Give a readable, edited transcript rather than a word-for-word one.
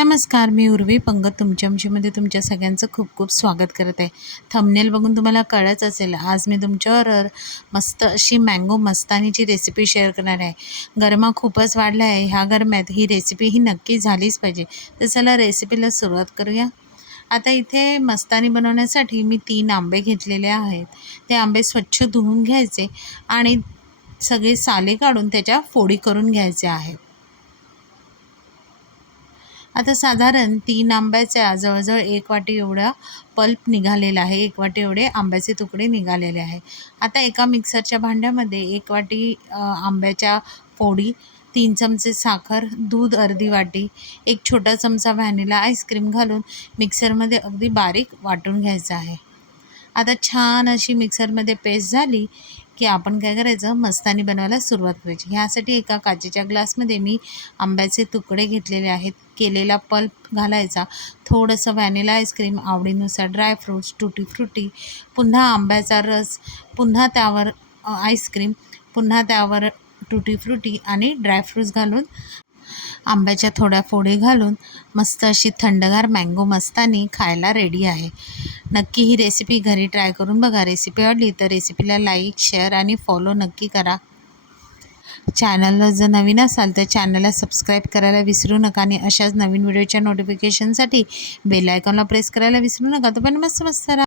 नमस्कार, मी उर्वी पंगत तुमच्यामध्ये तुमच्या सगळ्यांचं खूप खूप स्वागत करत आहे. थंबनेल बघून तुम्हाला कळत असेल, आज मी तुमच्याबरोबर मस्त अशी मँगो मस्तानीची रेसिपी शेअर करणार आहे. गरमा खूपच वाढला आहे. ह्या गरम्यात ही रेसिपी ही नक्की झालीच पाहिजे. तर चला रेसिपीला सुरुवात करूया. आता इथे मस्तानी बनवण्यासाठी मी 3 आंबे घेतलेले आहेत. ते आंबे स्वच्छ धुवून घ्यायचे आणि सगळे साले काढून त्याच्या फोडी करून घ्यायचे आहेत. आता साधारण 3 आंब्याच्या जवळजवळ 1 वाटी एवढा पल्प निघालेला आहे. 1 वाटी एवढे आंब्याचे तुकडे निघालेले आहे. आता एका मिक्सरच्या भांड्यामध्ये 1 वाटी आंब्याच्या फोडी, 3 चमचे साखर, दूध अर्धी वाटी, 1 छोटा चमचा व्हॅनिला आईस्क्रीम घालून मिक्सरमध्ये अगदी बारीक वाटून घ्यायचं आहे. आता छान अशी मिक्सरमध्ये पेस्ट झाली की आपण काय करायचं, मस्तानी बनवायला सुरुवात करायची. ह्यासाठी एका काचेच्या ग्लासमध्ये मी आंब्याचे तुकडे घेतलेले आहेत. केलेला पल्प घालायचा, थोडंसं व्हॅनिला आईस्क्रीम, आवडीनुसार ड्रायफ्रूट्स, टुटी फ्रुटी, पुन्हा आंब्याचा रस, पुन्हा त्यावर आईस्क्रीम, पुन्हा त्यावर टुटी फ्रुटी आणि ड्रायफ्रूट्स घालून आंब्याच्या थोड्या फोडी घालून मस्त अशी थंडगार मँगो मस्तानी खायला रेडी आहे. नक्की ही रेसिपी घरी ट्राय करून बघा. रेसिपी आवडली तर रेसिपीला लाईक, शेअर आणि फॉलो नक्की करा. चॅनलला जर नवीन असाल तर चॅनलला सबस्क्राईब करायला विसरू नका आणि अशाच नवीन व्हिडिओच्या नोटिफिकेशनसाठी बेल आयकॉनला प्रेस करायला विसरू नका. तोपर्यंत मस्त मस्त